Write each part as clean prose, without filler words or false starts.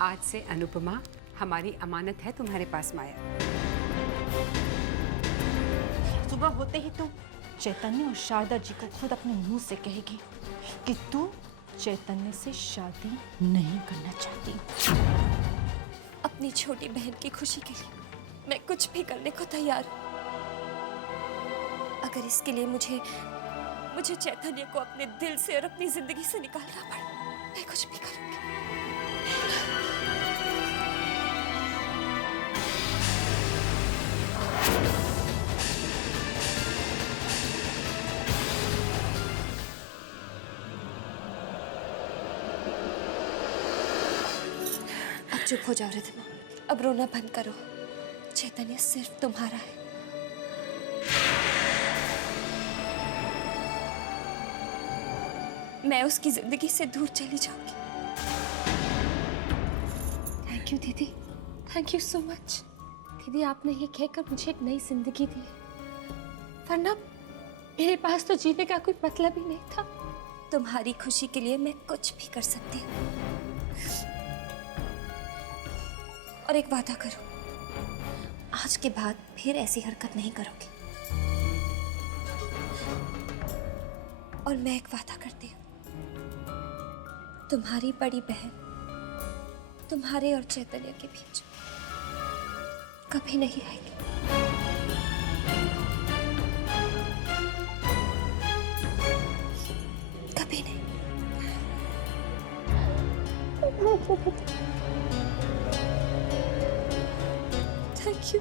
आज से अनुपमा हमारी अमानत है तुम्हारे पास माया। सुबह होते ही तुम चैतन्य और शारदा जी को खुद अपने मुंह से कहेगी कि तू चैतन्य से शादी नहीं करना चाहती। अपनी छोटी बहन की खुशी के लिए मैं कुछ भी करने को तैयार हूँ। अगर इसके लिए मुझे चैतन्य को अपने दिल से और अपनी जिंदगी से निकालना पड़े, मैं कुछ भी करूंगी। अब चुप हो जाओ रिद्धिमा, अब रोना बंद करो। चैतन्य सिर्फ तुम्हारा है। मैं उसकी जिंदगी से दूर चली जाऊंगी। थैंक यू दीदी, थैंक यू सो मच। दीदी, आपने ये कहकर मुझे एक नई जिंदगी दी है, वरना मेरे पास तो जीने का कोई मतलब ही नहीं था। तुम्हारी खुशी के लिए मैं कुछ भी कर सकती हूँ। और एक वादा करो, आज के बाद फिर ऐसी हरकत नहीं करोगी। और मैं एक वादा करती हूँ, तुम्हारी बड़ी बहन तुम्हारे और चैतन्य के बीच कभी नहीं आएगी। कभी नहीं। Thank you.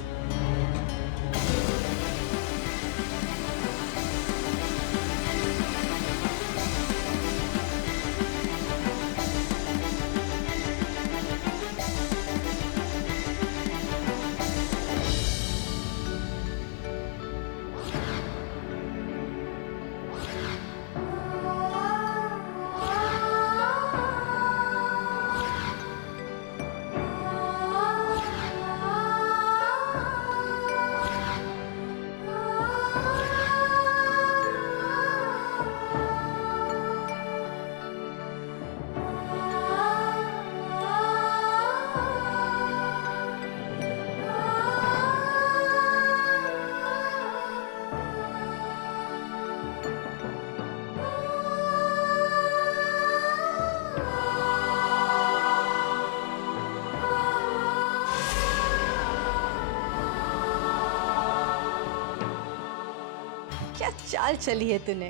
क्या चाल चली है तूने।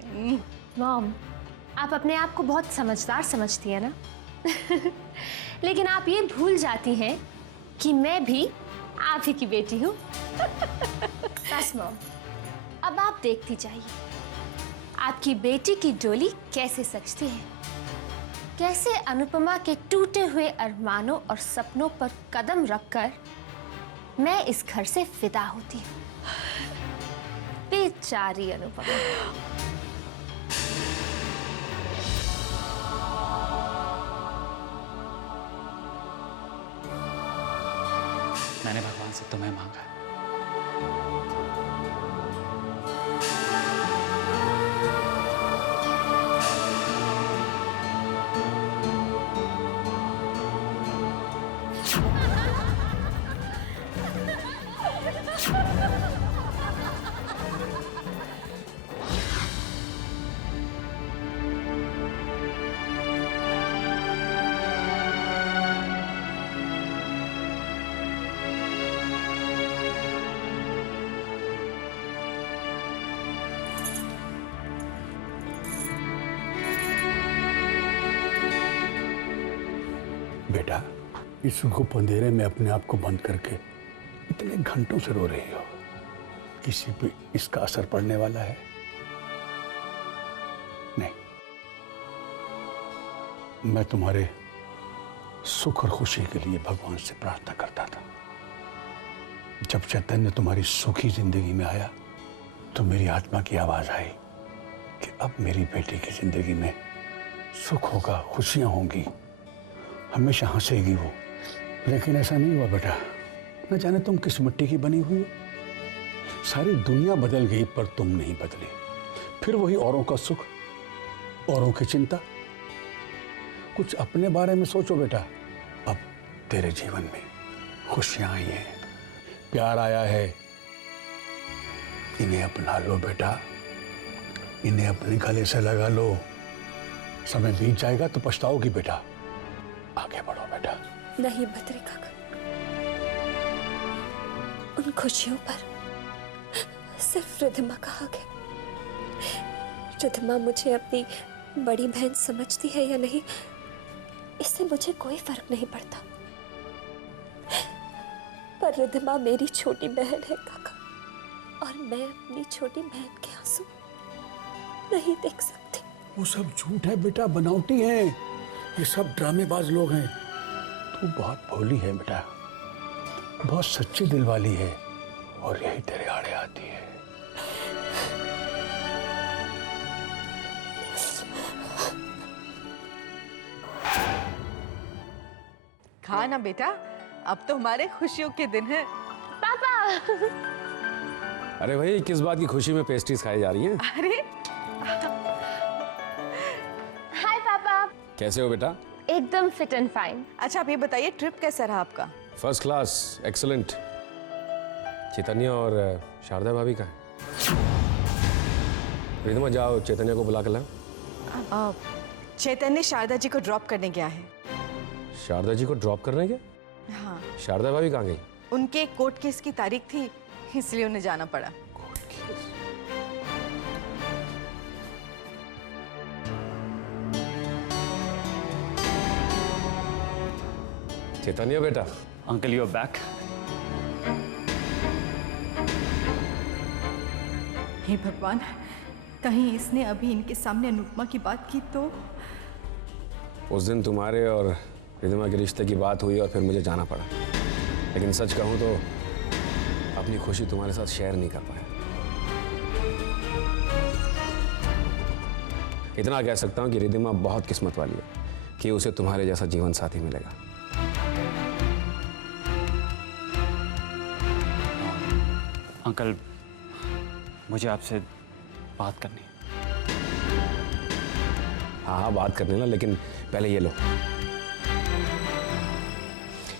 मॉम, आप अपने आप को बहुत समझदार समझती है ना। लेकिन आप ये भूल जाती हैं कि मैं भी आप ही की बेटी हूँ। बस मॉम, अब आप देखती जाइए आपकी बेटी की डोली कैसे सजती है, कैसे अनुपमा के टूटे हुए अरमानों और सपनों पर कदम रखकर मैं इस घर से विदा होती हूँ। बेचारी अनुपमा। मैंने भगवान से तुम्हें मांगा है। बेटा, इस गुप अंधेरे में अपने आप को बंद करके इतने घंटों से रो रही हो, किसी पे इसका असर पड़ने वाला है? नहीं। मैं तुम्हारे सुख और खुशी के लिए भगवान से प्रार्थना करता था। जब चैतन्य तुम्हारी सुखी जिंदगी में आया तो मेरी आत्मा की आवाज आई कि अब मेरी बेटी की जिंदगी में सुख होगा, खुशियां होंगी, हमेशा हंसेगी वो। लेकिन ऐसा नहीं हुआ बेटा। न जाने तुम किस मिट्टी की बनी हुई हो। सारी दुनिया बदल गई पर तुम नहीं बदले। फिर वही औरों का सुख, औरों की चिंता। कुछ अपने बारे में सोचो बेटा। अब तेरे जीवन में खुशियां आई हैं, प्यार आया है। इन्हें अपना लो बेटा, इन्हें अपने गले से लगा लो। समय बीत जाएगा तो पछताओगी बेटा। आगे बढ़ो बेटा। नहीं बद्री काका, उन खुशियों पर सिर्फ रिधिमा का हक है। रिधिमा मुझे अपनी बड़ी बहन समझती है या नहीं, इससे मुझे कोई फर्क नहीं पड़ता। पर रिधिमा मेरी छोटी बहन है काका, और मैं अपनी छोटी बहन के आंसू नहीं देख सकती। वो सब झूठ है बेटा, बनावटी है। ये सब ड्रामेबाज लोग हैं। तू बहुत भोली है बेटा, बहुत सच्चे दिल वाली है, और यही तेरे आड़े आती है। खा ना बेटा, अब तो हमारे खुशियों के दिन है। पापा। अरे भाई, किस बात की खुशी में पेस्ट्रीज खाई जा रही हैं? अरे हाय पापा। कैसे हो बेटा? एकदम फिट एंड फाइन। अच्छा, आप ये बताइए ट्रिप कैसा रहा आपका? First class, excellent. चैतन्य और शारदा भाभी का है। रिधिमा, जाओ चैतन्य को बुला कर लाओ। चैतन्य शारदा जी को ड्रॉप करने गया है। शारदा जी को ड्रॉप करने के? हाँ, शारदा भाभी कहाँ गई? उनके कोर्ट केस की तारीख थी, इसलिए उन्हें जाना पड़ा। चैतन्य बेटा। Uncle you are back. हे भगवान, कहीं इसने अभी इनके सामने अनुपमा की बात की तो। उस दिन तुम्हारे और रिधिमा के रिश्ते की बात हुई और फिर मुझे जाना पड़ा, लेकिन सच कहूँ तो अपनी खुशी तुम्हारे साथ शेयर नहीं कर पाया। इतना कह सकता हूँ कि रिधिमा बहुत किस्मत वाली है कि उसे तुम्हारे जैसा जीवन साथी मिलेगा। अंकल, मुझे आपसे बात करनी है। हाँ हाँ, बात करने ना, लेकिन पहले ये लो।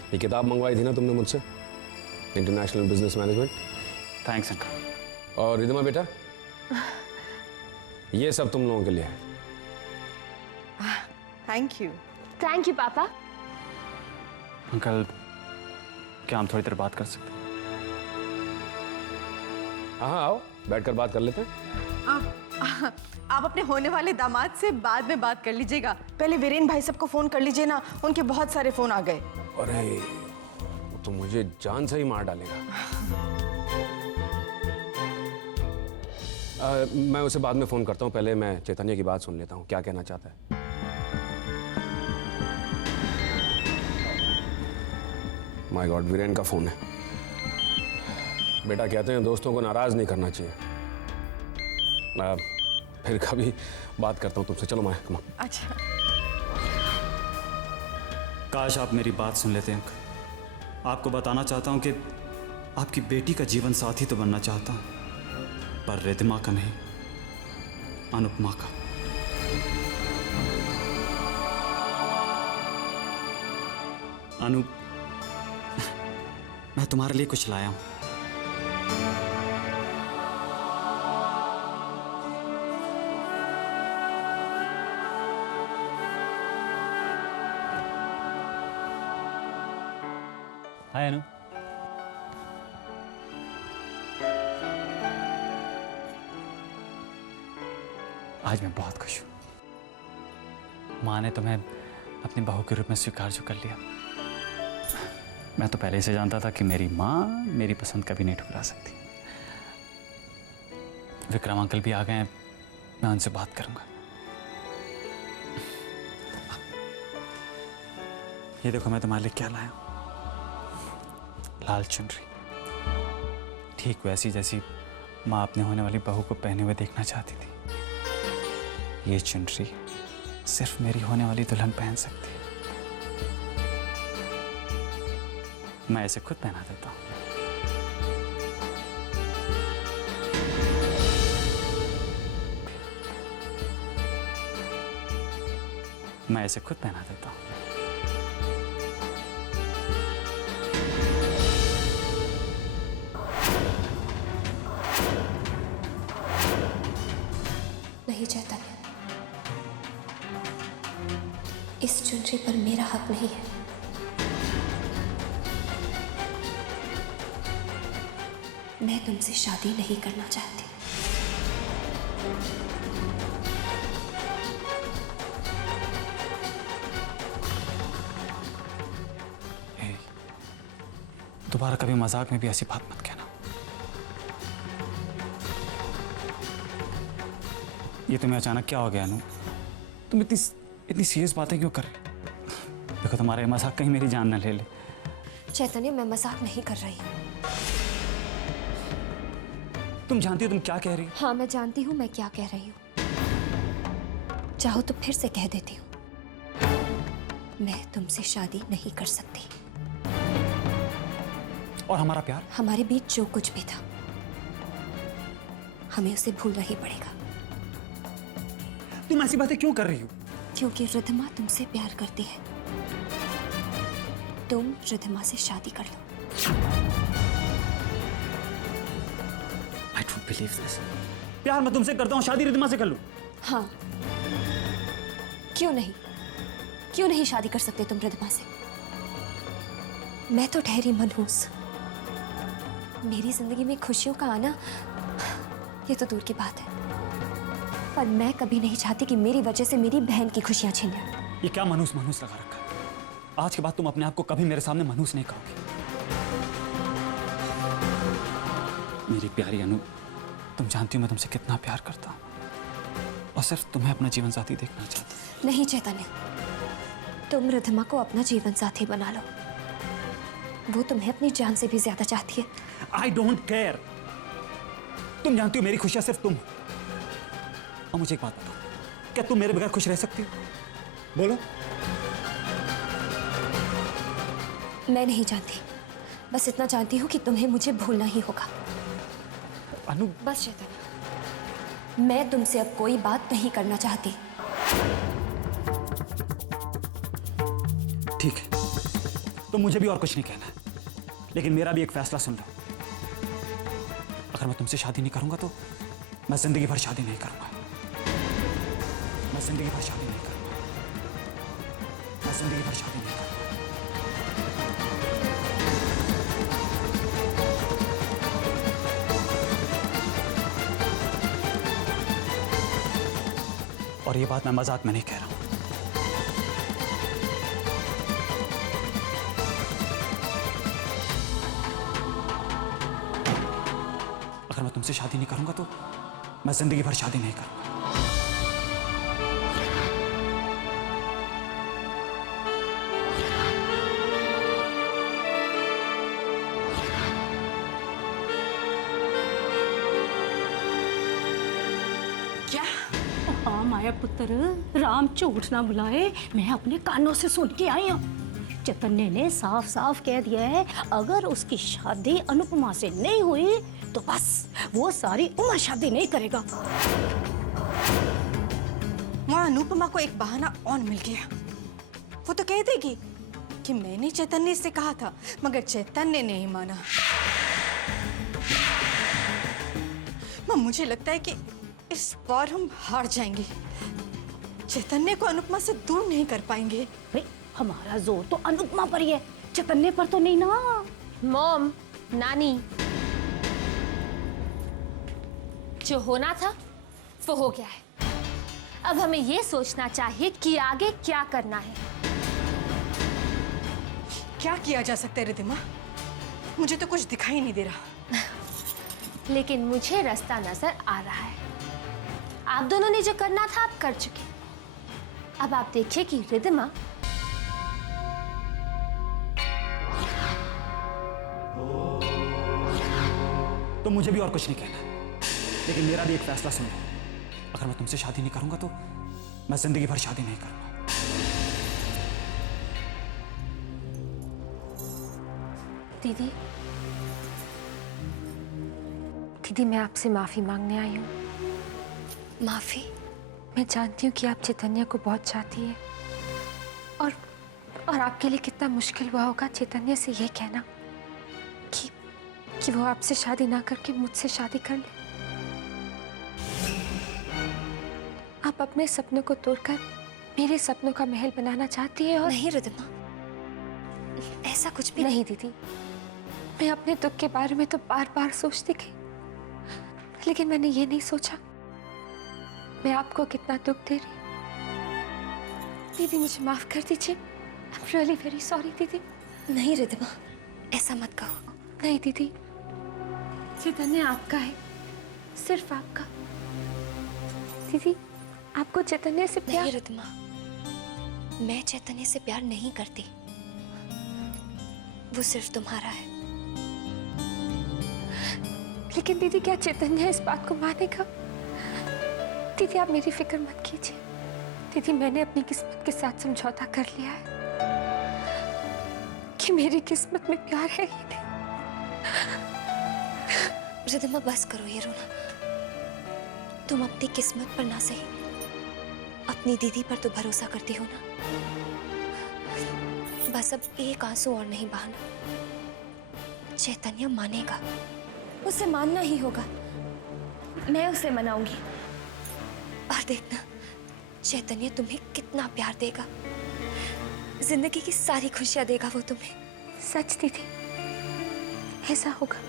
ये किताब मंगवाई थी ना तुमने मुझसे, international business management. Thanks uncle. और रिधिमा बेटा, ये सब तुम लोगों के लिए है। Thank you. थैंक यू पापा। अंकल, क्या हम थोड़ी देर बात कर सकते हैं? हाँ हाँ, आओ बैठकर बात कर लेते हैं। आप अपने होने वाले दामाद से बाद में बात कर लीजिएगा। पहले वीरेन भाई सबको फोन कर लीजिए ना, उनके बहुत सारे फोन आ गए। अरे, वो तो मुझे जान से ही मार डालेगा। मैं उसे बाद में फोन करता हूँ, पहले मैं चैतन्य की बात सुन लेता हूँ, क्या कहना चाहता है। माय गॉड, वीरेन का फोन है। बेटा, कहते हैं दोस्तों को नाराज नहीं करना चाहिए। फिर कभी बात करता हूँ तुमसे। चलो मैं कमा। अच्छा, काश आप मेरी बात सुन लेते अंकल। आपको बताना चाहता हूँ कि आपकी बेटी का जीवन साथी तो बनना चाहता हूँ, पर रिधिमा का नहीं, अनुपमा का। अनु, मैं तुम्हारे लिए कुछ लाया हूँ। हाय अनु। आज मैं बहुत खुश हूं। माँ ने तुम्हें अपनी बहू के रूप में स्वीकार जो कर लिया। मैं तो पहले से जानता था कि मेरी माँ मेरी पसंद कभी नहीं ठुकरा सकती। विक्रम अंकल भी आ गए हैं, मैं उनसे बात करूंगा। ये देखो मैं तुम्हारे लिए क्या लाया हूं। लाल चुनरी, ठीक वैसी जैसी माँ अपने होने वाली बहू को पहने हुए देखना चाहती थी। ये चुनरी सिर्फ मेरी होने वाली दुल्हन पहन सकती है। मैं इसे खुद पहना देता हूँ। मैं इसे खुद पहना देता हूँ। नहीं चैतन्य, इस चुनरी पर मेरा हक नहीं है। मैं तुमसे शादी नहीं करना चाहती। हे, दोबारा कभी मजाक में भी ऐसी बात मत कहना। ये तुम्हें अचानक क्या हो गया अनु? तुम इतनी सीरियस बातें क्यों कर रही? देखो तुम्हारे मजाक कहीं मेरी जान न ले ले। चैतन्य, मैं मजाक नहीं कर रही। तुम जानती हो तुम क्या कह रही हो? हाँ, मैं जानती हूँ मैं क्या कह रही हूँ। चाहो तो फिर से कह देती हूँ, मैं तुमसे शादी नहीं कर सकती। और हमारा प्यार? हमारे बीच जो कुछ भी था, हमें उसे भूलना ही पड़ेगा। तुम ऐसी बातें क्यों कर रही हो? क्योंकि रिद्धिमा तुमसे प्यार करती है। तुम रिद्धिमा से शादी कर लो। I don't believe this. प्यार मैं तुमसे करता हूँ, शादी रिद्धिमा से कर लूं? हाँ, क्यों नहीं? क्यों नहीं शादी कर सकते तुम रिद्धिमा से? मैं तो ठहरी मनहूस। मेरी जिंदगी में खुशियों का आना ये तो दूर की बात है, पर मैं कभी नहीं चाहती कि मेरी वजह से मेरी बहन की खुशियां छीन जाए। ये क्या मनहूस मनहूस लगा रखा है? आज के बाद तुम अपने आप को कभी मेरे सामने मनहूस नहीं कहोगे। मेरी प्यारी अनु, तुम जानती हो मैं तुमसे कितना प्यार करता हूँ और सिर्फ तुम्हें अपना जीवन साथी देखना चाहता हूँ। नहीं चैतन्य, तुम रिद्धिमा को अपना जीवन साथी बना लो। वो तुम्हें अपनी जान से भी ज्यादा चाहती है। I don't care. तुम जानती हो मेरी खुशियां सिर्फ तुम हो। और मुझे एक बात बताओ, क्या तुम मेरे बगैर खुश रह सकती हो? बोलो। मैं नहीं जानती, बस इतना जानती हूँ कि तुम्हें मुझे भूलना ही होगा। अनु, बस चैतन्य, मैं तुमसे अब कोई बात नहीं करना चाहती। ठीक है, तो मुझे भी और कुछ नहीं कहना है, लेकिन मेरा भी एक फैसला सुन लो। अगर मैं तुमसे शादी नहीं करूंगा तो मैं जिंदगी भर शादी नहीं करूंगा। मैं जिंदगी भर शादी नहीं करूंगा। मैं जिंदगी भर शादी नहीं करूंगा। और ये बात मैं मजाक में नहीं कह रहा हूं। अगर मैं तुमसे शादी नहीं करूंगा तो मैं जिंदगी भर शादी नहीं करूंगा। क्या? हाँ माया पुत्र, राम झूठ ना बुलाए, मैं अपने कानों से सुन के आई हूँ। चैतन्य ने साफ साफ कह दिया है, अगर उसकी शादी अनुपमा से नहीं हुई तो बस वो सारी उम्र शादी नहीं करेगा। वहाँ अनुपमा को एक बहाना और मिल गया। वो तो कह देगी कि मैंने चैतन्य से कहा था, मगर चैतन्य ने नहीं माना। मुझे लगता है कि इस बार हम हार जाएंगे। चैतन्य को अनुपमा से दूर नहीं कर पाएंगे। भाई हमारा जोर तो अनुपमा पर ही है, चैतन्य पर तो नहीं ना। मॉम, नानी, जो होना था वो हो गया है। अब हमें ये सोचना चाहिए कि आगे क्या करना है। क्या किया जा सकता है रिद्धिमा? मुझे तो कुछ दिखाई नहीं दे रहा। लेकिन मुझे रास्ता नजर आ रहा है। आप दोनों ने जो करना था आप कर चुके। अब आप देखिए कि रिद्धिमा तो मुझे भी और कुछ नहीं कहना है, लेकिन मेरा भी एक फैसला सुन लो। अगर मैं तुमसे शादी नहीं करूंगा तो मैं जिंदगी भर शादी नहीं करूंगा। दीदी, दीदी मैं आपसे माफी मांगने आई हूँ। माफी? मैं जानती हूँ कि आप चैतन्य को बहुत चाहती है और आपके लिए कितना मुश्किल हुआ होगा चैतन्य से ये कहना कि वो आपसे शादी ना करके मुझसे शादी कर ले। आप अपने सपनों को तोड़कर मेरे सपनों का महल बनाना चाहती हैं और नहीं रिद्धिमा, ऐसा कुछ भी नहीं दीदी, मैं अपने दुख के बारे में तो बार बार सोचती गई, लेकिन मैंने ये नहीं सोचा मैं आपको कितना दुख दे रही। दीदी मुझे माफ कर दीजिए। I'm really very sorry दीदी। नहीं रिद्धिमा, ऐसा मत कहो। नहीं दीदी, चैतन्य आपका है, सिर्फ आपका। दीदी आपको चैतन्य से प्यार? नहीं रिद्धिमा, मैं चैतन्य से प्यार नहीं करती, वो सिर्फ तुम्हारा है। लेकिन दीदी क्या चैतन्य इस बात को मानेगा? दीदी आप मेरी फिक्र मत कीजिए। दीदी मैंने अपनी किस्मत के साथ समझौता कर लिया है कि मेरी किस्मत में प्यार है ही नहीं। रिद्धिमा बस करो ये रोना। तुम अपनी किस्मत पर ना सही, अपनी दीदी पर तो भरोसा करती हो ना। बस अब एक आंसू और नहीं बहाना। चैतन्य मानेगा, उसे मानना ही होगा। मैं उसे मनाऊंगी। और देखना चैतन्य तुम्हें कितना प्यार देगा, जिंदगी की सारी खुशियां देगा वो तुम्हें। सच दीदी, ऐसा होगा।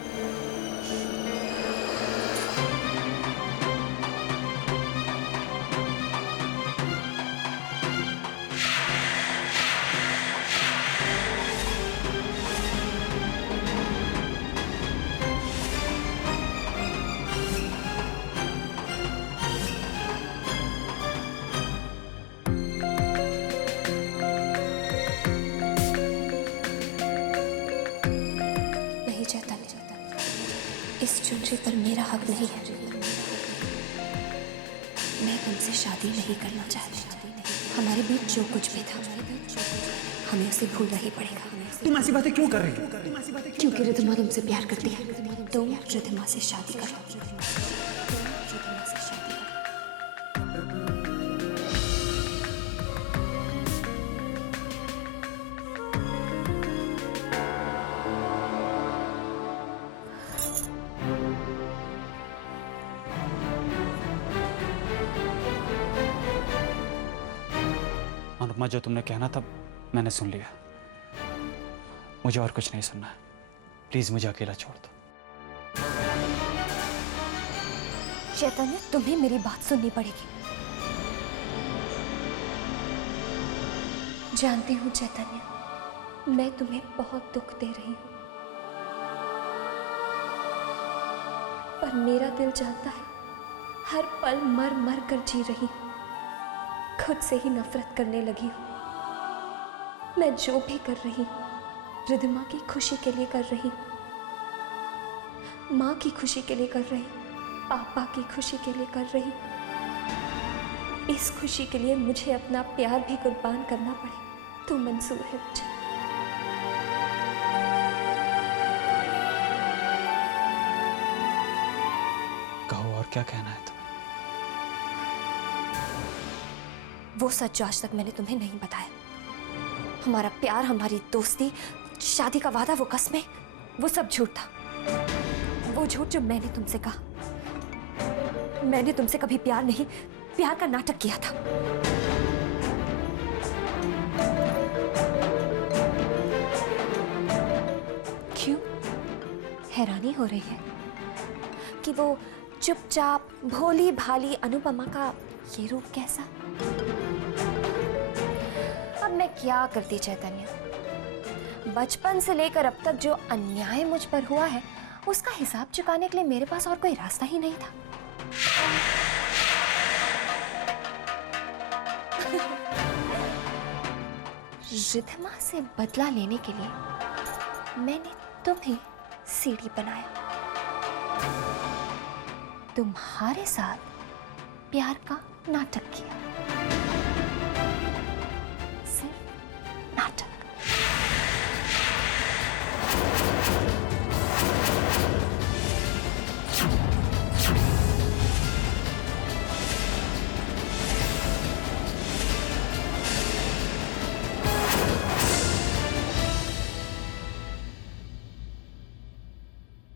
इस चुनरी पर मेरा हक नहीं है। मैं तुमसे शादी नहीं करना चाहती। हमारे बीच जो कुछ भी था हमें उसे भूलना ही पड़ेगा। तुम ऐसी बातें क्यों कर रही हो? क्योंकि रिद्धिमा तुमसे प्यार करती है। तुम रिद्धिमा से शादी करो। अनुपमा, जो तुमने कहना था मैंने सुन लिया। मुझे और कुछ नहीं सुनना है। प्लीज मुझे अकेला छोड़ दो। चैतन्य, तुम्हें मेरी बात सुननी पड़ेगी। जानती हूँ चैतन्य, मैं तुम्हें बहुत दुख दे रही हूँ, पर मेरा दिल जानता है हर पल मर मर कर जी रही हूँ। खुद से ही नफरत करने लगी हूँ। मैं जो भी कर रही हूँ रिद्धिमा की खुशी के लिए कर रही हूँ, माँ की खुशी के लिए कर रही हूँ, पापा की खुशी के लिए कर रही हूँ। इस खुशी के लिए मुझे अपना प्यार भी कुर्बान करना पड़े तो मंजूर है मुझे। कहो, और क्या कहना है तुम्हें? वो सच जो आज तक मैंने तुम्हें नहीं बताया। हमारा प्यार, हमारी दोस्ती, शादी का वादा, वो कस्में, वो सब झूठ था। वो झूठ जो मैंने तुमसे कहा। मैंने तुमसे कभी प्यार नहीं, प्यार का नाटक किया था। क्यों हैरानी हो रही है कि वो चुपचाप भोली भाली अनुपमा का ये रूप कैसा? अब मैं क्या करती चैतन्य? बचपन से लेकर अब तक जो अन्याय मुझ पर हुआ है उसका हिसाब चुकाने के लिए मेरे पास और कोई रास्ता ही नहीं था। रिद्धिमा से बदला लेने के लिए मैंने तुम्हें सीढ़ी बनाया। तुम्हारे साथ प्यार का नाटक किया। सिर्फ नाटक।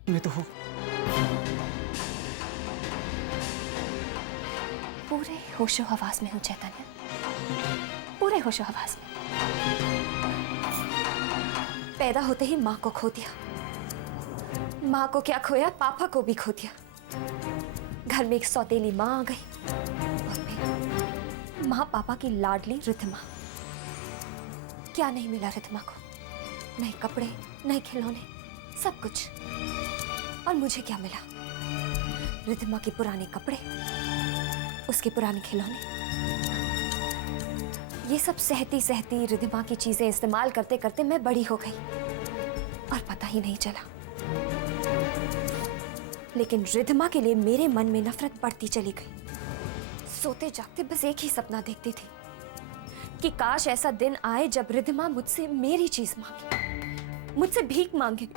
मैं तो हूँ। पूरे होशो हवास में हूँ चैतन्य, पूरे होशो हवास में। पैदा होते ही माँ को खो दिया, माँ को क्या खोया, पापा को भी खो दिया। घर में एक सौतेली माँ आ गई और फिर माँ पापा की लाडली रिद्धमा। क्या नहीं मिला रिद्धमा को, नए कपड़े, नए खिलौने, सब कुछ। और मुझे क्या मिला, रिद्धमा के पुराने कपड़े, उसके पुराने खिलौने। ये सब सहती सहती रिद्धमा की चीजें इस्तेमाल करते करते मैं बड़ी हो गई और पता ही नहीं चला। लेकिन रिद्धमा के लिए मेरे मन में नफरत बढ़ती चली गई। सोते जागते बस एक ही सपना देखती थी कि काश ऐसा दिन आए जब रिद्धमा मुझसे मेरी चीज मांगे, मुझसे भीख मांगे।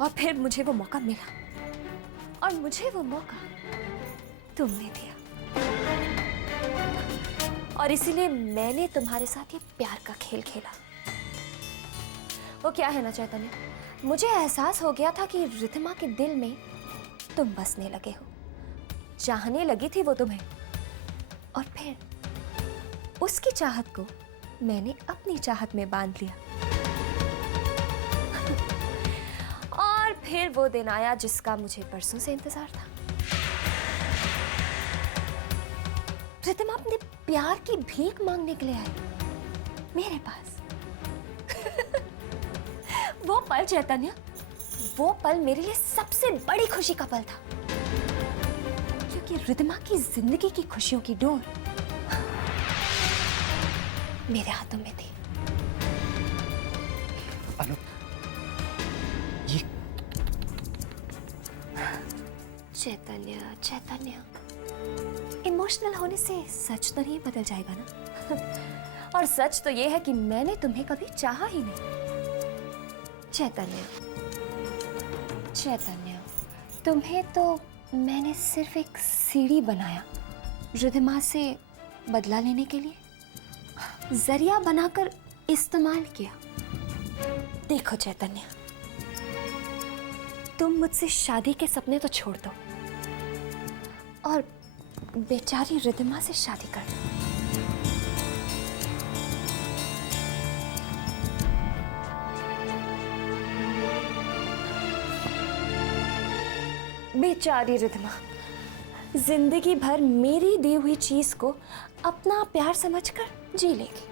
और फिर मुझे वो मौका मिला, और मुझे वो मौका तुमने दिया। और इसीलिए मैंने तुम्हारे साथ ये प्यार का खेल खेला। वो क्या है ना चैतन्य, मुझे एहसास हो गया था कि रिद्धमा के दिल में तुम बसने लगे हो, चाहने लगी थी वो तुम्हें। और फिर उसकी चाहत को मैंने अपनी चाहत में बांध लिया। और फिर वो दिन आया जिसका मुझे परसों से इंतजार था। रिद्धमा अपने प्यार की भीख मांगने के लिए आई मेरे पास। वो पल चैतन्य, वो पल मेरे लिए सबसे बड़ी खुशी का पल था, क्योंकि रिद्धमा की जिंदगी की खुशियों की डोर मेरे हाथों में थी। अनु, ये चैतन्य, चैतन्य, इमोशनल होने से सच तो नहीं बदल जाएगा ना। और सच तो ये है कि मैंने तुम्हें कभी चाहा ही नहीं। चैतन्य, चैतन्य, तुम्हें तो मैंने सिर्फ एक सीढ़ी बनाया रिद्धमा से बदला लेने के लिए, जरिया बनाकर इस्तेमाल किया। देखो चैतन्य, तुम मुझसे शादी के सपने तो छोड़ दो और बेचारी रिद्धमा से शादी कर दो। बेचारी रिद्धमा जिंदगी भर मेरी दी हुई चीज को अपना प्यार समझकर जी लेगी।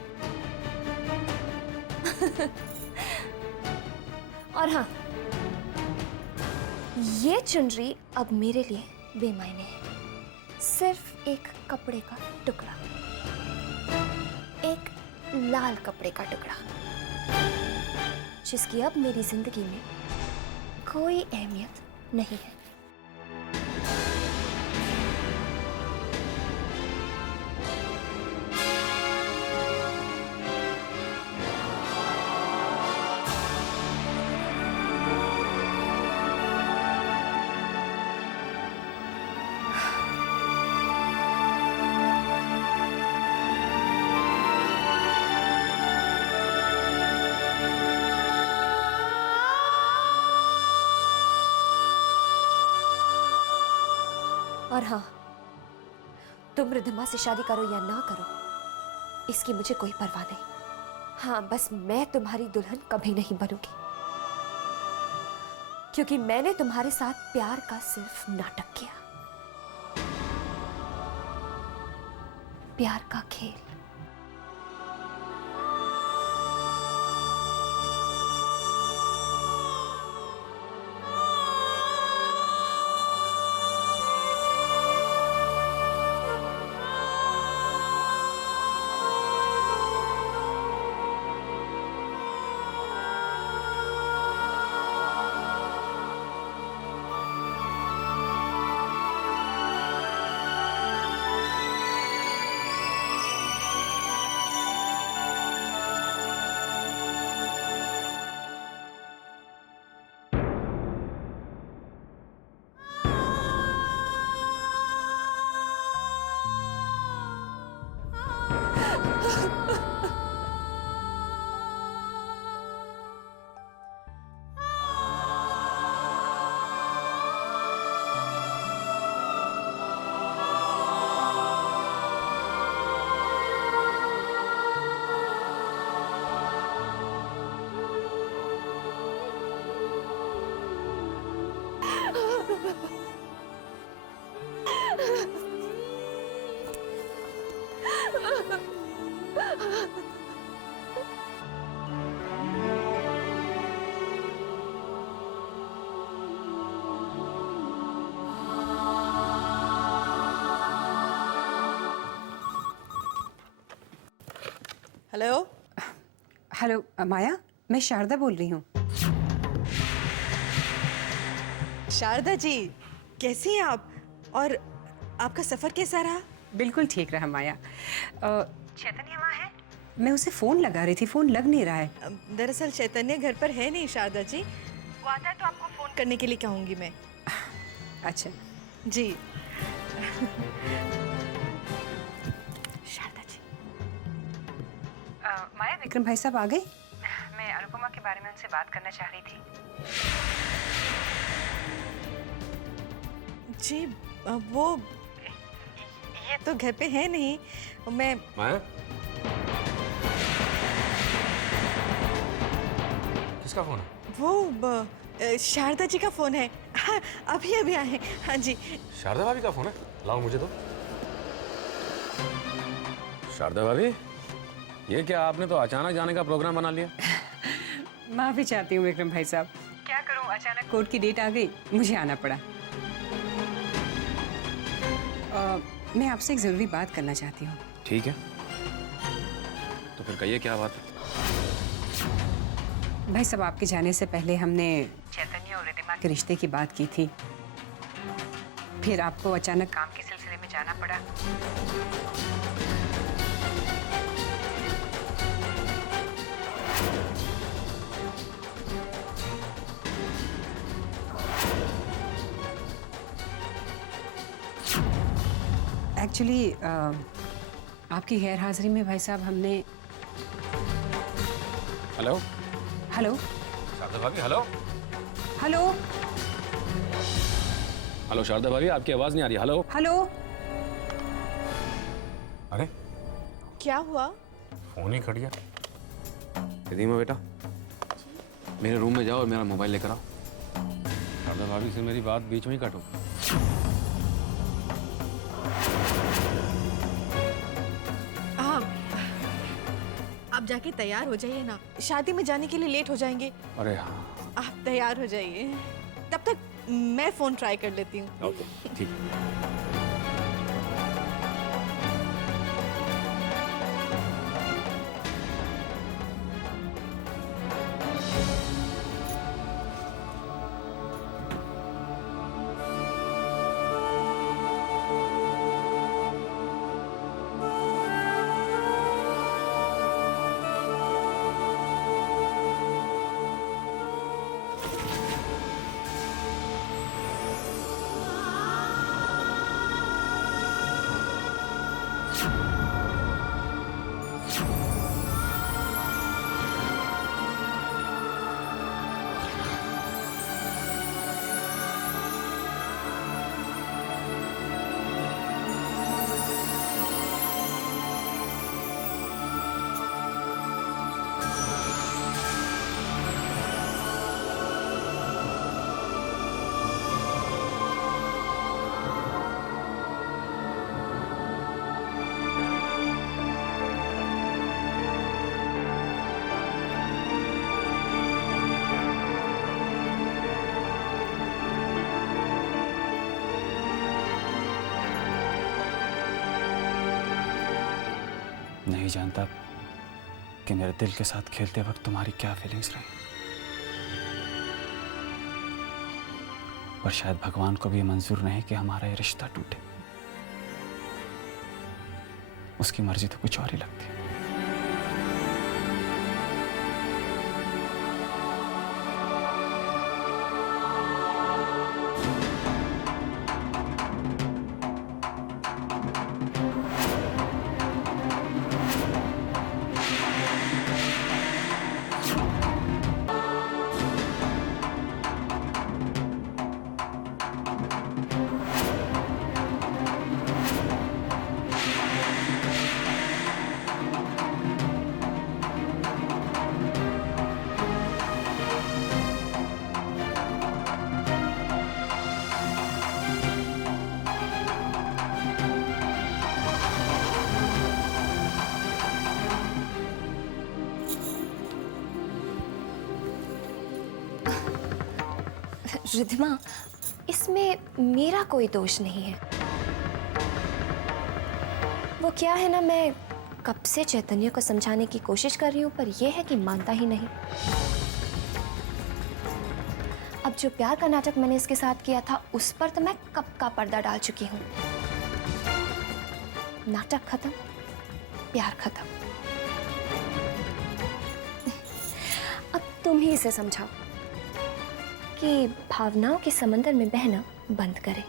और हाँ, ये चुनरी अब मेरे लिए बेमायने है। सिर्फ एक कपड़े का टुकड़ा, एक लाल कपड़े का टुकड़ा, जिसकी अब मेरी जिंदगी में कोई अहमियत नहीं है। और हाँ, तुम रिद्धमा से शादी करो या ना करो, इसकी मुझे कोई परवाह नहीं। हाँ, बस मैं तुम्हारी दुल्हन कभी नहीं बनूंगी, क्योंकि मैंने तुम्हारे साथ प्यार का सिर्फ नाटक किया, प्यार का खेल। हेलो। हेलो माया, मैं शारदा बोल रही हूँ। शारदा जी, कैसी हैं आप? और आपका सफर कैसा रहा? बिल्कुल ठीक रहा माया। चैतन्य वहाँ है? मैं उसे फोन लगा रही थी, फोन लग नहीं रहा है। दरअसल चैतन्य घर पर है नहीं शारदा जी। वो आता है तो आपको फोन करने के लिए कहूंगी मैं। अच्छा जी। शारदा जी। माया, विक्रम भाई साहब आ गए? मैं अनुपमा के बारे में उनसे बात करना चाह रही थी। जी वो ये तो घर पे है नहीं। मैं माया, किसका फोन है? वो शारदा जी का फोन है। हाँ, अभी अभी आए। हाँ जी। शारदा भाभी का फोन है? लाओ मुझे तो। शारदा भाभी, ये क्या आपने तो अचानक जाने का प्रोग्राम बना लिया? माफी चाहती हूँ विक्रम भाई साहब, क्या करूँ, अचानक कोर्ट की डेट आ गई, मुझे आना पड़ा। मैं आपसे एक जरूरी बात करना चाहती हूँ। ठीक है, तो फिर कहिए क्या बात है? भाई साहब, आपके जाने से पहले हमने चैतन्य और रिधिमा के रिश्ते की बात की थी। फिर आपको अचानक काम के सिलसिले में जाना पड़ा। एक्चुअली आपकी गैर हाजिरी में भाई साहब हमने। हेलो हेलो शारदा भाभी, हेलो हेलो हेलो शारदा भाभी, आपकी आवाज नहीं आ रही। Hello hello. अरे क्या हुआ? फोन ही कट गया। रिधिमा बेटा, मेरे रूम में जाओ और मेरा मोबाइल लेकर आओ। शारदा भाभी से मेरी बात बीच में ही कट हो। आप जाके तैयार हो जाइए ना, शादी में जाने के लिए लेट हो जाएंगे। अरे हाँ, आप तैयार हो जाइए, तब तक मैं फोन ट्राई कर लेती हूँ। ओके ठीक। नहीं जानता कि मेरे दिल के साथ खेलते वक्त तुम्हारी क्या फीलिंग्स रही, और शायद भगवान को भी मंजूर नहीं कि हमारा ये रिश्ता टूटे। उसकी मर्जी तो कुछ और ही लगती है। रिद्धिमा, इसमें मेरा कोई दोष नहीं है। वो क्या है ना, मैं कब से चैतन्य को समझाने की कोशिश कर रही हूँ, पर यह है कि मानता ही नहीं। अब जो प्यार का नाटक मैंने इसके साथ किया था, उस पर तो मैं कब का पर्दा डाल चुकी हूँ। नाटक खत्म, प्यार खत्म। अब तुम ही इसे समझाओ कि भावनाओं के समंदर में बहना बंद करे।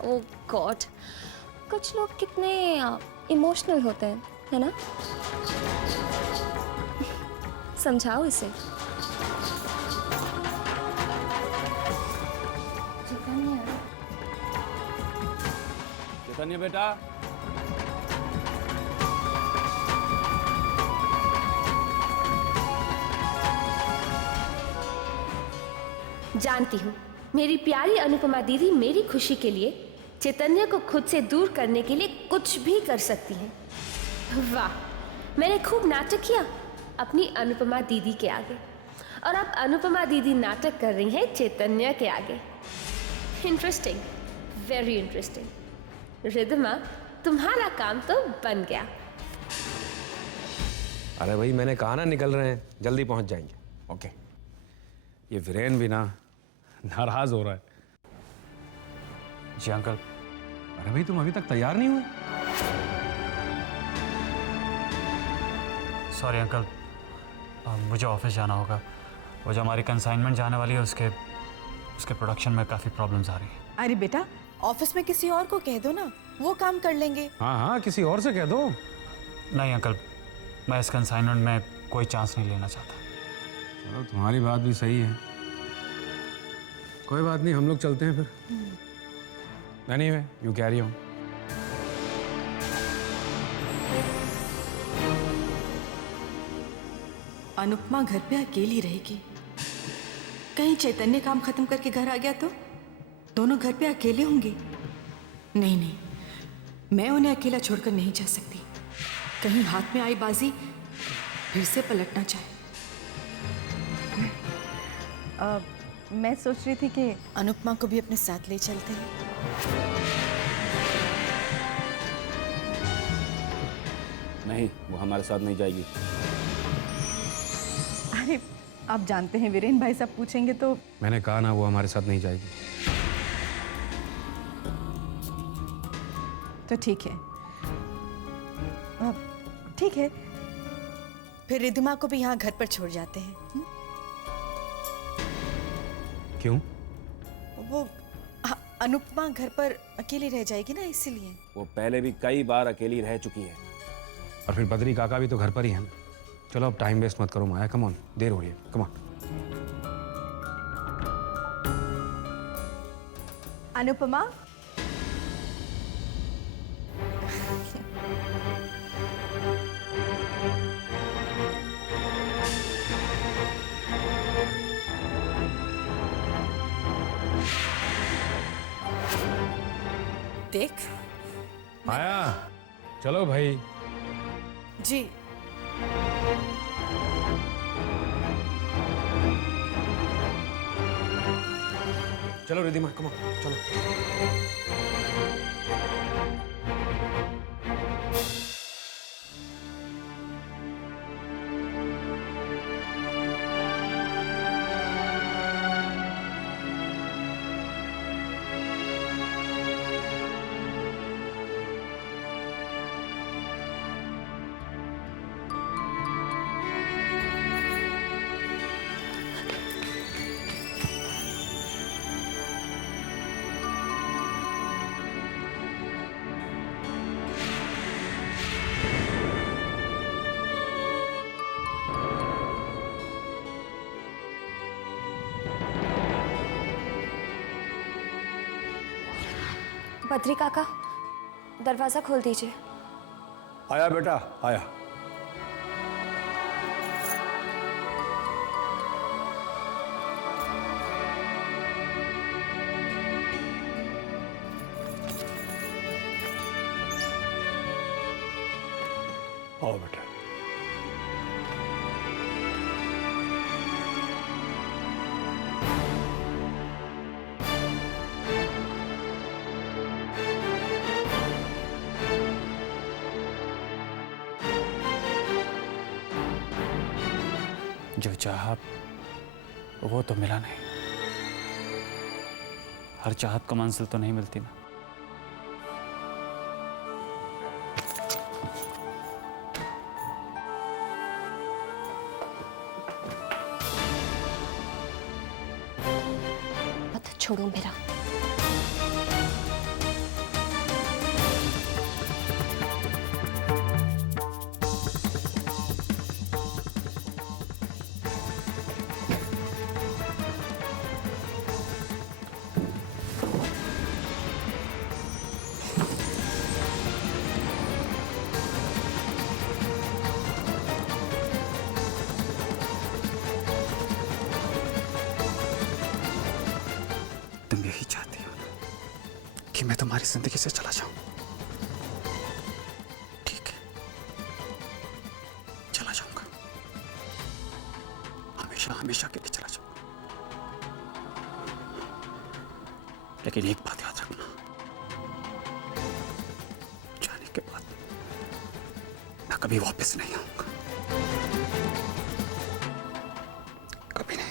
ओह गॉड, कुछ लोग कितने इमोशनल होते हैं, है ना? समझाओ इसे। चैतन्य बेटा, जानती हूँ मेरी प्यारी अनुपमा दीदी मेरी खुशी के लिए चैतन्य को खुद से दूर करने के लिए कुछ भी कर सकती हैं। वाह, मैंने खूब नाटक किया अपनी अनुपमा दीदी के आगे, और अब अनुपमा दीदी नाटक कर रही हैं चैतन्य के आगे। Interesting, very interesting. रिद्धिमा, तुम्हारा काम तो बन गया। अरे भाई मैंने कहा ना निकल रहे हैं, जल्दी पहुंच जाएंगे। ओके। ये वीरेन भी ना नाराज हो रहा है। जी अंकल। अरे भाई तुम अभी तक तैयार नहीं हुए? सॉरी अंकल, मुझे ऑफिस जाना होगा। वो जो हमारी कंसाइनमेंट जाने वाली है उसके प्रोडक्शन में काफ़ी प्रॉब्लम्स आ रही हैं। अरे बेटा, ऑफिस में किसी और को कह दो ना, वो काम कर लेंगे। हाँ हाँ, किसी और से कह दो। नहीं अंकल, मैं इस कंसाइनमेंट में कोई चांस नहीं लेना चाहता। चलो तुम्हारी बात भी सही है, कोई बात नहीं, हम लोग चलते हैं फिर। Anyway, you carry on. Anupama घर पे अकेली रहेगी। कहीं चैतन्य काम खत्म करके घर आ गया तो दोनों घर पे अकेले होंगे। नहीं नहीं, मैं उन्हें अकेला छोड़कर नहीं जा सकती। कहीं हाथ में आई बाजी फिर से पलटना चाहे। मैं सोच रही थी कि अनुपमा को भी अपने साथ ले चलते हैं। नहीं, वो हमारे साथ नहीं जाएगी। अरे आप जानते हैं वीरेन भाई सब पूछेंगे तो। मैंने कहा ना, वो हमारे साथ नहीं जाएगी। तो ठीक है, ठीक है, फिर रिद्धिमा को भी यहाँ घर पर छोड़ जाते हैं। क्यों? वो अनुपमा घर पर अकेली रह जाएगी ना, इसीलिए। वो पहले भी कई बार अकेली रह चुकी है। और फिर बद्री काका भी तो घर पर ही है ना। चलो अब टाइम वेस्ट मत करो माया, कम ऑन, देर हो रही है, कम ऑन। अनुपमा, देख। माया, चलो भाई। जी। चलो रिद्धिमा, कम ऑन, चलो। बद्री काका, दरवाजा खोल दीजिए। आया बेटा, आया। आओ बेटा। जो चाहा वो तो मिला नहीं। हर चाहत को मंजिल तो नहीं मिलती ना। मत छोड़ो मेरा। तुम यही चाहती हो ना कि मैं तुम्हारी जिंदगी से चला जाऊं? ठीक है, चला जाऊंगा, हमेशा हमेशा के लिए चला जाऊंगा। लेकिन एक बात याद रखना, जाने के बाद मैं कभी वापस नहीं आऊंगा, कभी नहीं।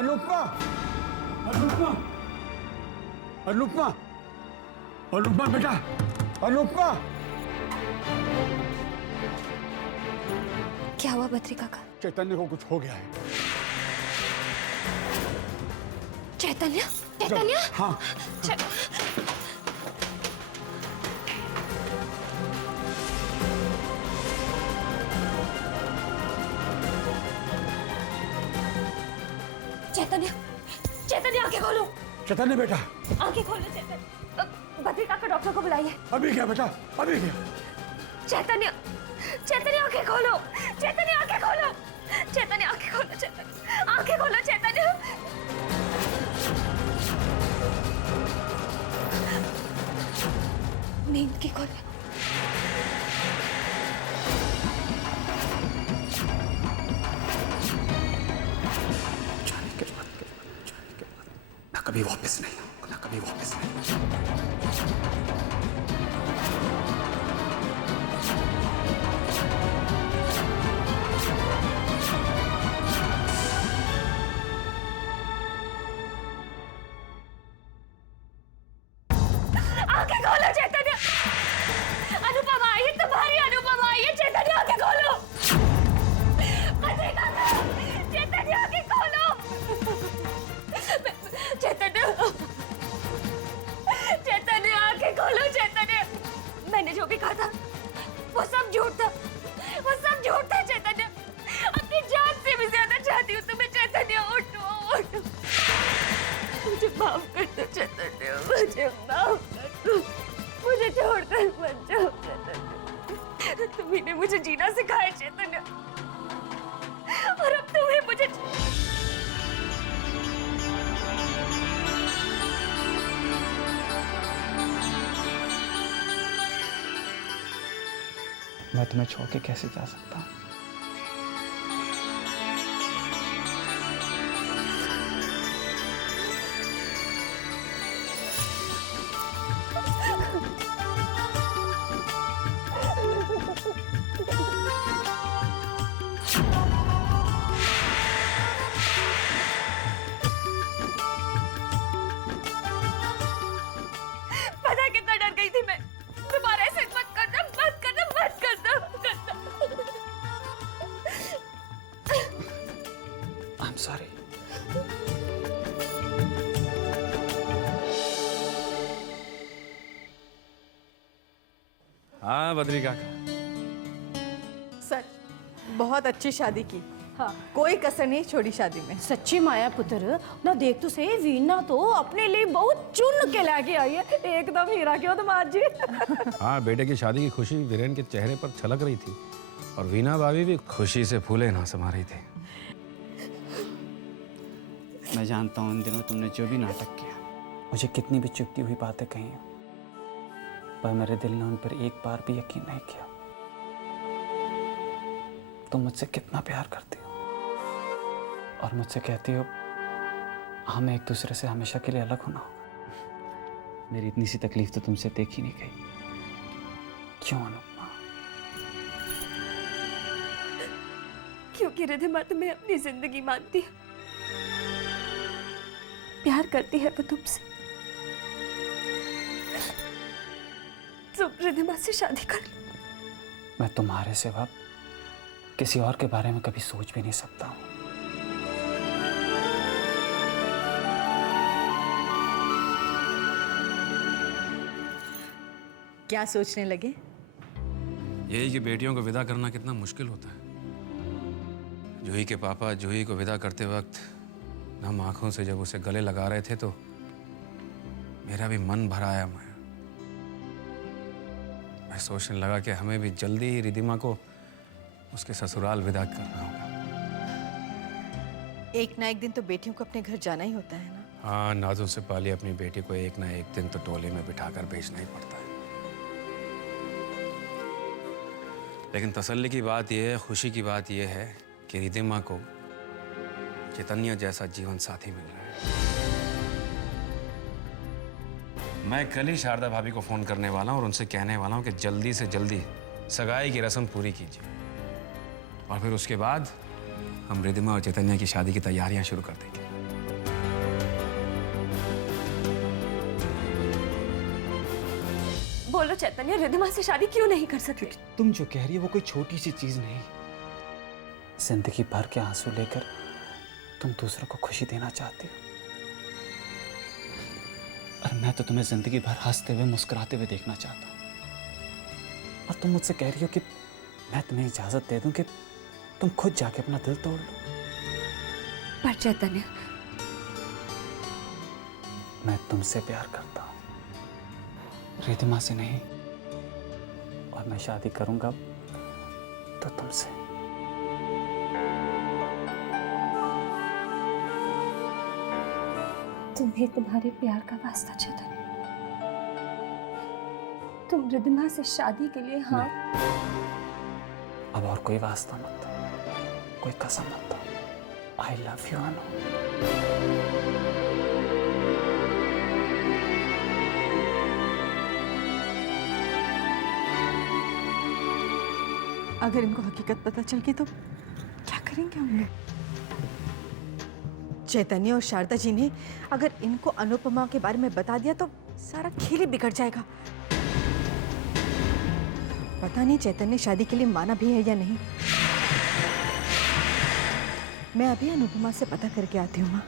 अनुपमा, अनुपमा, अनुपमा, अनुपमा बेटा, अनुपमा। क्या हुआ बद्री काका? चैतन्य को कुछ हो गया है। चैतन्य? चैतन्य? हाँ। चैतन्य, चैतन्य आंखें खोलो। चैतन्य बेटा, आंखें खोलो चैतन्य। बद्री काका डॉक्टर को बुलाइए। अभी क्या बेटा, अभी क्या? चैतन्य, चैतन्य आंखें खोलो। चैतन्य आंखें खोलो। चैतन्य आंखें खोलो। चैतन्य आंखें खोलो। चैतन्य नींद की खोलो। मैं कभी वापस नहीं आऊंगा, मैं कभी वापस नहीं। आंखें खोलो चैतन्य। अनुपमा आई है, तुम्हारी अनुपमा आई है। चैतन्य आंखें खोलो। बद्री काका, चैतन्य आंखें खोलो। चैतन्य, चैतन्य आंखें खोलो। चैतन्य, मैंने जो भी कहा था वो सब झूठ था, वो सब झूठ था। चैतन्य, अपनी जान से भी ज्यादा चाहती हूँ तुम्हें। चैतन्य उठो, उठो। मुझे माफ कर दो चैतन्य, मुझे माफ कर दो। मुझे छोड़कर मत जाओ चैतन्य। तुम्ही ने मुझे जीना सिखाया चैतन्य, और अब तुम्हें मुझे मैं तुम्हें छोड़ के कैसे जा सकता हूँ? पता कितना डर गई थी मैं। हाँ बद्री काका। सच बहुत अच्छी शादी की। हाँ कोई कसर नहीं छोड़ी शादी में। सच्ची माया पुत्र ना, देख तो सही, वीना तो अपने लिए बहुत चुन के लाके आई है, एकदम हीरा क्यों दामाद जी। हाँ, बेटे की शादी की खुशी वीरेन के चेहरे पर छलक रही थी और वीना भाभी भी खुशी से फूले ना समा रही थी। मैं जानता हूँ उन दिनों तुमने जो भी नाटक किया, मुझे कितनी भी चुभती हुई बातें कही, पर मेरे दिल ने उन पर एक बार भी यकीन नहीं किया। तुम मुझसे कितना प्यार करती हो और मुझसे कहती हो हमें एक दूसरे से हमेशा के लिए अलग होना होगा। मेरी इतनी सी तकलीफ तो तुमसे देखी नहीं गई। क्यों अनुपमा? क्योंकि रिधिमा तुम्हें अपनी जिंदगी मानती है, प्यार करती है वो तुमसे। तुम रिधिमा से शादी कर लो। मैं तुम्हारे सिवा किसी और के बारे में कभी सोच भी नहीं सकता हूँ। क्या सोचने लगे? यही कि बेटियों को विदा करना कितना मुश्किल होता है। जूही के पापा जूही को विदा करते वक्त नम आंखों से जब उसे गले लगा रहे थे तो मेरा भी मन भर आया। मैं सोचने लगा कि हमें भी जल्दी ही रिधिमा को उसके ससुराल विदा करना होगा। एक ना एक दिन तो बेटियों को अपने घर जाना ही होता है ना। हाँ, नाज़ों से पाली अपनी बेटी को एक ना एक दिन तो टोले में बिठाकर भेजना ही पड़ता है। लेकिन तसल्ली की बात यह है, खुशी की बात यह है कि रिधिमा को चैतन्य जैसा जीवन साथी मिल रहा है। मैं कल ही शारदा भाभी को फोन करने वाला हूँ और उनसे कहने वाला हूँ कि जल्दी से जल्दी सगाई की रस्म पूरी कीजिए और फिर उसके बाद हम रिधिमा और चैतन्य की शादी की तैयारियां शुरू कर देंगे। बोलो चैतन्य, रिधिमा से शादी क्यों नहीं कर सकते? तुम जो कह रही हो वो कोई छोटी सी चीज नहीं। जिंदगी भर के आंसू लेकर तुम दूसरों को खुशी देना चाहती हो और मैं तो तुम्हें जिंदगी भर हंसते हुए मुस्कुराते हुए देखना चाहता हूँ। और तुम मुझसे कह रही हो कि मैं तुम्हें इजाजत दे दूं कि तुम खुद जाके अपना दिल तोड़ लो। पर चैतन्य, मैं तुमसे प्यार करता हूँ, रिधिमा से नहीं, और मैं शादी करूंगा तो तुमसे। तुम्हें तुम्हारे प्यार का वास्ता चैतन्य, तुम रिधिमा से शादी के लिए हाँ। अब और कोई वास्ता मत दो, कोई कसम मत दो। आई लव यू अनु। अगर इनको हकीकत पता चल गई तो क्या करेंगे हम लोग? चैतन्य और शारदा जी ने अगर इनको अनुपमा के बारे में बता दिया तो सारा खेल ही बिगड़ जाएगा। पता नहीं चैतन्य शादी के लिए माना भी है या नहीं। मैं अभी अनुपमा से पता करके आती हूँ माँ।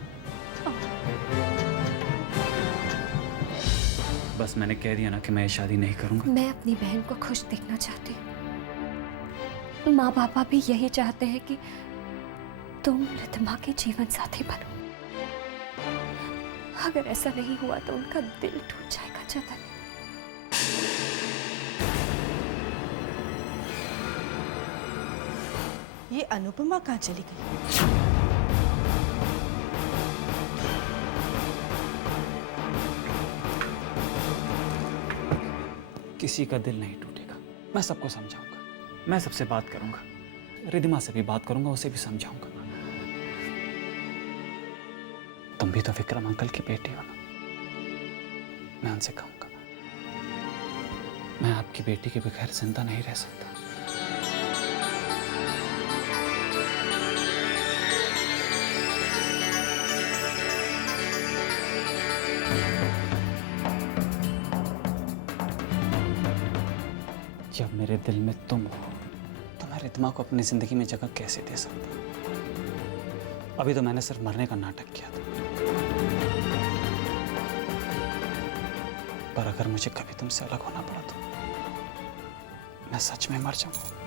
बस मैंने कह दिया ना कि मैं ये शादी नहीं करूंगा। मैं अपनी बहन को खुश देखना चाहती हूँ। माँ पापा भी यही चाहते हैं कि तुम रिधिमा के जीवन साथी बनो। अगर ऐसा नहीं हुआ तो उनका दिल टूट जाएगा चैतन्य। ये अनुपमा कहाँ चली गई? किसी का दिल नहीं टूटेगा। मैं सबको समझाऊंगा, मैं सबसे बात करूंगा, रिधिमा से भी बात करूंगा, उसे भी समझाऊंगा। तुम भी तो विक्रम अंकल की बेटी हो ना। मैं उनसे कहूंगा मैं आपकी बेटी के बगैर जिंदा नहीं रह सकता। जब मेरे दिल में तुम हो तो मैं रिधिमा को अपनी जिंदगी में जगह कैसे दे सकता? अभी तो मैंने सिर्फ मरने का नाटक किया था, पर अगर मुझे कभी तुमसे अलग होना पड़ा मैं सच में मर जाऊंगा।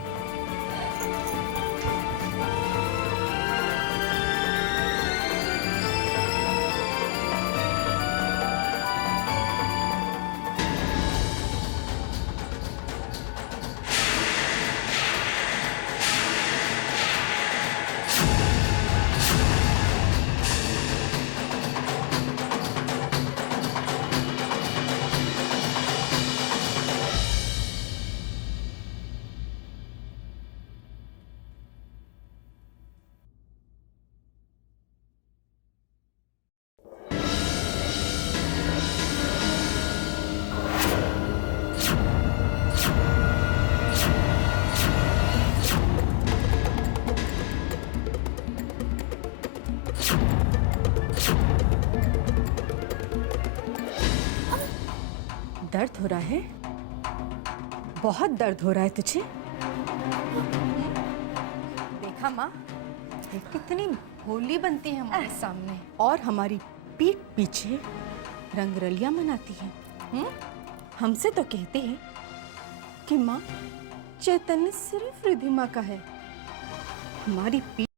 दर्द हो रहा है? बहुत दर्द हो रहा है तुझे? देखा माँ, ये कितनी भोली बनती है हमारे सामने और हमारी पीठ पीछे रंगरलियां मनाती है। हमसे तो कहते हैं कि माँ चैतन्य सिर्फ रिधिमा का है। हमारी पीठ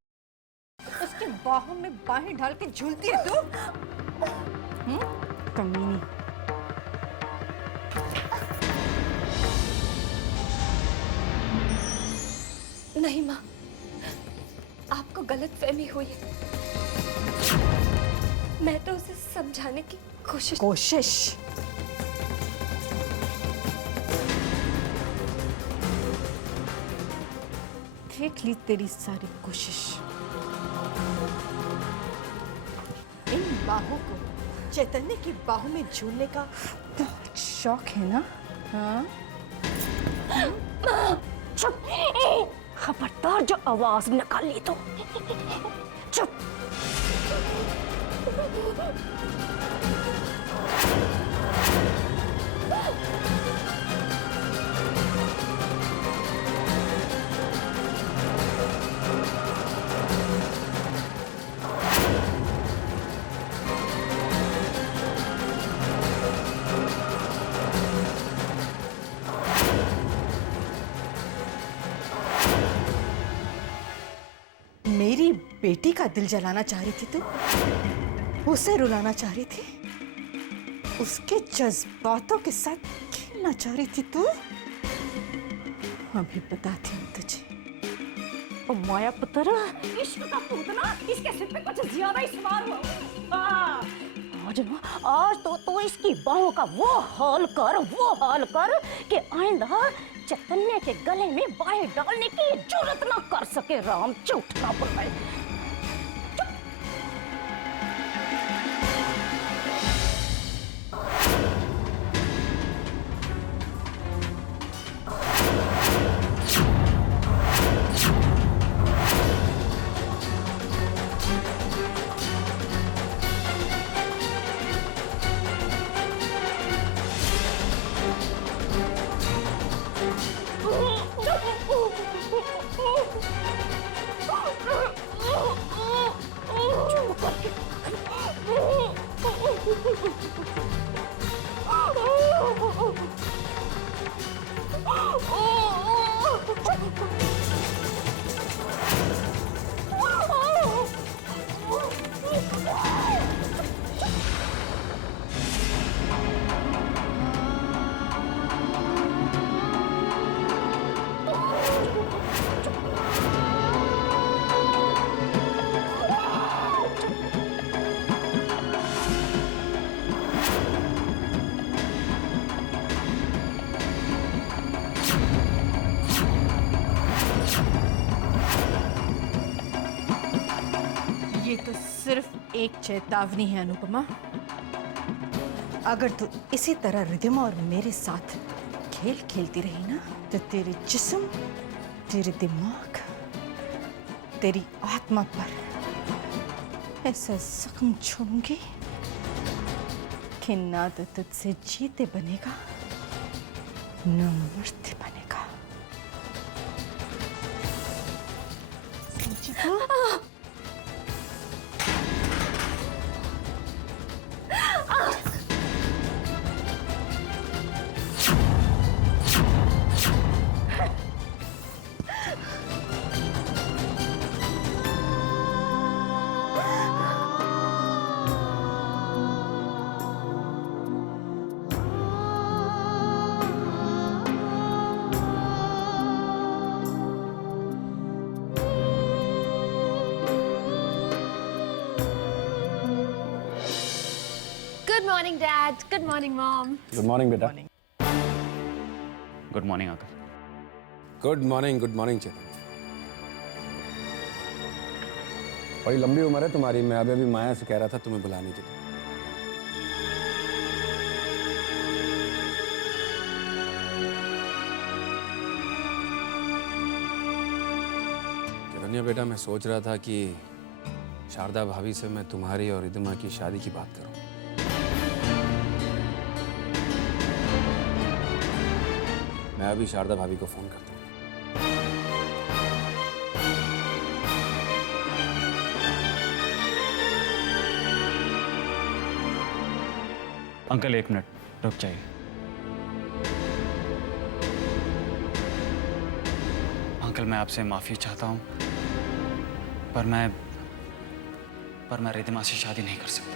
उसके बाहों में बाहें डाल के झूलती है तू। कमीनी। नहीं माँ, आपको गलतफहमी हुई है। मैं तो उसे समझाने की कोशिश देख ली तेरी सारी कोशिश। इन बाहों को चैतन्य की बाहों में झूलने का बहुत शौक है ना? हाँ? चुप! खबरदार जो आवाज निकाली तो चुप! मेरी बेटी का दिल जलाना चाह रही थी तू? उसे रुलाना चाह रही थी? उसके जज्बातों के साथ खेलना चाह रही थी तू? अभी बताती हूँ तुझे। ओ माया पुत्र, इश्क का पूतना इसके सिर पे कुछ ज्यादा ही सवार हुआ। आज तो इसकी बाहों का वो हाल कर कि आइंदा चैतन्य के गले में बाहें डालने की जरूरत ना कर सके। राम झूठ ना बुलाए। ये तो सिर्फ एक चेतावनी है अनुपमा। अगर तू इसी तरह रिधिमा और मेरे साथ खेल खेलती रही ना तो तेरे जिस्म, तेरे दिमाग, तेरी आत्मा पर ऐसा जख्म छोड़ूंगी कि ना तो तुझसे जीते बनेगा न मरते बनेगा। समझी तू? morning, Dad. Good morning, Mom. Good morning बेटा। Good morning uncle. Good morning Chetan. बड़ी लंबी उम्र है तुम्हारी। मैं अभी माया से कह रहा था तुम्हें बुलाने के लिए। चैतन्य बेटा, मैं सोच रहा था कि शारदा भाभी से मैं तुम्हारी और रिद्धिमा की शादी की बात करूं। मैं अभी शारदा भाभी को फोन करता हूं। अंकल 1 मिनट रुक जाइए। अंकल मैं आपसे माफ़ी चाहता हूँ, पर मैं रिद्धिमा से शादी नहीं कर सकता।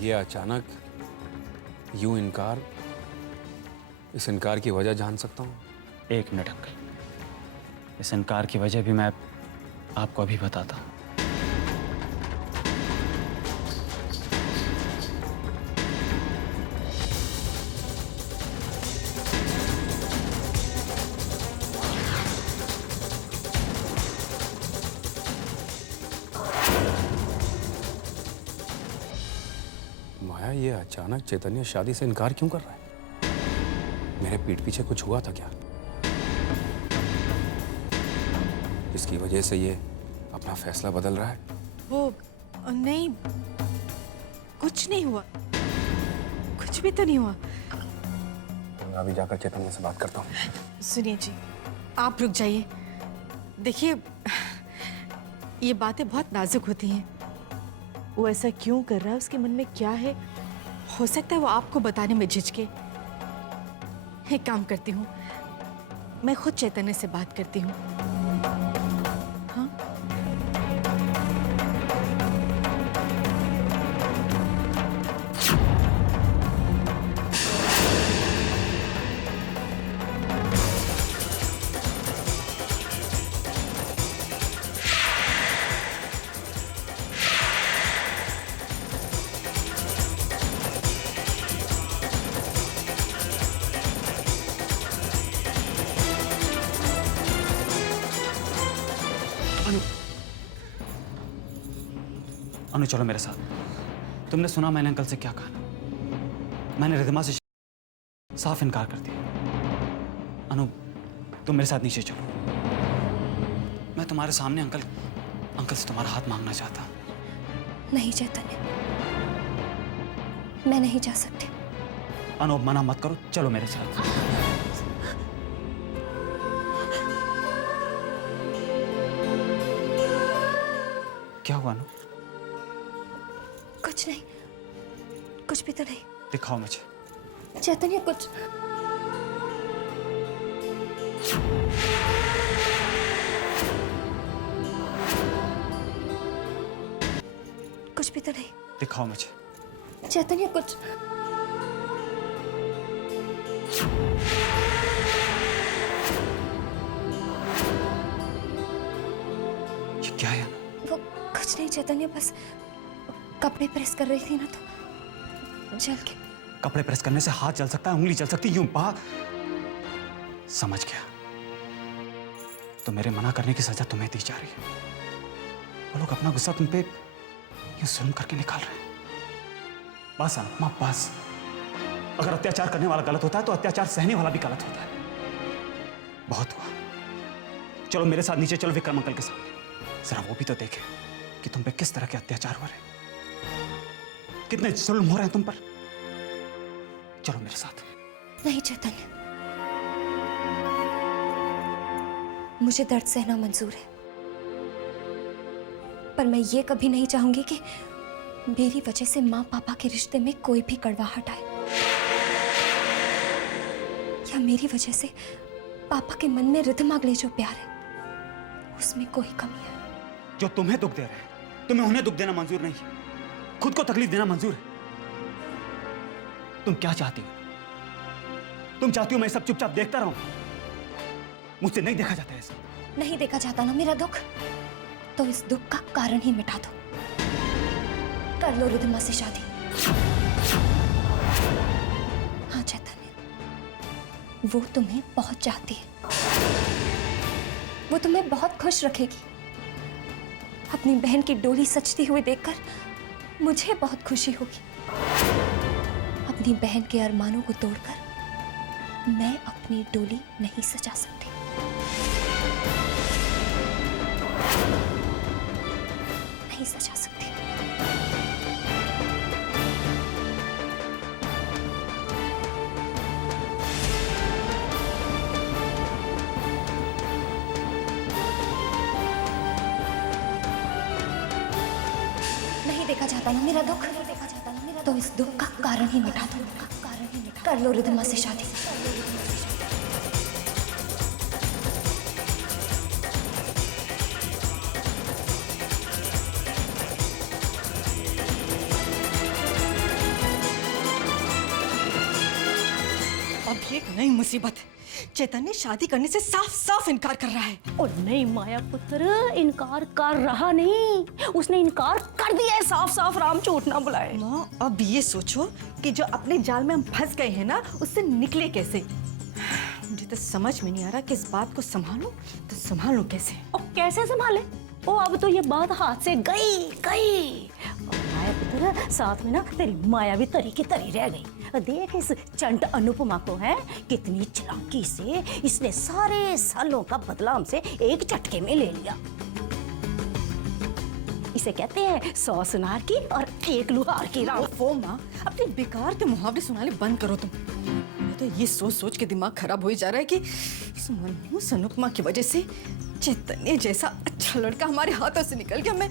ये अचानक यूं इनकार, इस इनकार की वजह जान सकता हूँ? 1 मिनट अंकल, इस इनकार की वजह भी मैं आपको अभी बताता हूँ। माया, ये अचानक चैतन्य शादी से इनकार क्यों कर रहा है? मेरे पीठ पीछे कुछ हुआ था क्या, जिसकी वजह से ये अपना फैसला बदल रहा है? वो नहीं, कुछ नहीं हुआ, कुछ भी तो नहीं हुआ। मैं अभी जाकर चैतन्य से बात करता हूँ। सुनिए जी, आप रुक जाइए। देखिए, ये बातें बहुत नाजुक होती हैं। वो ऐसा क्यों कर रहा है, उसके मन में क्या है, हो सकता है वो आपको बताने में झिझके। एक काम करती हूँ, मैं खुद चैतन्य से बात करती हूँ। हाँ, अनु चलो मेरे साथ। तुमने सुना मैंने अंकल से क्या कहा? मैंने रिद्धिमा से साफ इनकार कर दिया। अनु तुम मेरे साथ नीचे चलो। मैं तुम्हारे सामने अंकल से तुम्हारा हाथ मांगना चाहता हूँ। नहीं चैतन्य, मैं नहीं जा सकती। अनु मना मत करो, चलो मेरे साथ। क्या हुआ अनु? कुछ नहीं, कुछ भी तो नहीं। दिखाओ मुझे। चैतन्य कुछ कुछ भी तो नहीं। दिखाओ मुझे। चैतन्य कुछ ये क्या है? वो कुछ नहीं चैतन्य, बस कपड़े प्रेस कर रही थी ना तो जल के। कपड़े प्रेस करने से हाथ जल सकता है, उंगली जल सकती, यूं पा। समझ गया। तो मेरे मना करने की सजा तुम्हें दी जा रही है। वो लोग अपना गुस्सा तुम पे यूं जुल्म करके निकाल रहे हैं। बस अनुपमा बस। अगर अत्याचार करने वाला गलत होता है तो अत्याचार सहने वाला भी गलत होता है। बहुत हुआ। चलो मेरे साथ नीचे चलो विक्रम अंकल के सामने। जरा वो भी तो देखे कि तुम पे किस तरह के अत्याचार हो रहे हैं, कितने जुल्म हो रहे हैं तुम पर। चलो मेरे साथ। नहीं चैतन्य, मुझे दर्द सहना मंजूर है, पर मैं ये कभी नहीं चाहूंगी कि मेरी वजह से माँ पापा के रिश्ते में कोई भी कड़वाहट आए, या मेरी वजह से पापा के मन में रिद्धिमा के लिए जो प्यार है उसमें कोई कमी है। जो तुम्हें दुख दे रहे हैं, तुम्हें उन्हें दुख देना मंजूर नहीं है। खुद को तकलीफ देना मंजूर है। तुम क्या चाहती हो? तुम चाहती हो मैं सब चुपचाप देखता रहूं? मुझसे नहीं देखा जाता ऐसा। नहीं देखा जाता ना मेरा दुख, तो इस दुख का कारण ही मिटा दो। कर लो रिद्धिमा से शादी। हाँ चैतन्य, वो तुम्हें बहुत चाहती है, वो तुम्हें बहुत खुश रखेगी। अपनी बहन की डोली सजती हुई देखकर मुझे बहुत खुशी होगी। अपनी बहन के अरमानों को तोड़कर मैं अपनी डोली नहीं सजा सकती। नहीं सजा सकती। नहीं देखा जाता ना मेरा दुख, तो इस दुख का कारण ही मिटा दो। कर लो रिद्धिमा से शादी। अब ये एक नई मुसीबत है। चैतन्य शादी करने से साफ साफ इनकार कर रहा है। और नहीं माया पुत्र, इनकार कर रहा नहीं, उसने इनकार कर दिया है साफ साफ। राम झूठ ना बुलाए। माँ, अब ये सोचो कि जो अपने जाल में हम फंस गए हैं ना, उससे निकले कैसे। मुझे तो समझ में नहीं आ रहा कि इस बात को संभालूं तो संभालूं कैसे। और कैसे संभाले? ओ अब तो ये बात हाथ से गई गई। और माया पुत्र, साथ में ना तेरी माया भी तरी की तरी रह गई। देख इस चंट अनुपमा को, है कितनी चालाकी से इसने सारे सालों का बदला हमसे एक झटके में ले लिया। इसे कहते हैं 100 सुनार की और 1 लुहार की राम। वो माँ, अपने बेकार के मुहावरे सुनाने बंद करो तुम। मैं तो ये सोच सोच के दिमाग खराब हो जा रहा है कि उस मनहूस अनुपमा की वजह से चैतन्य जैसा अच्छा लड़का हमारे हाथों से निकल गया। मैं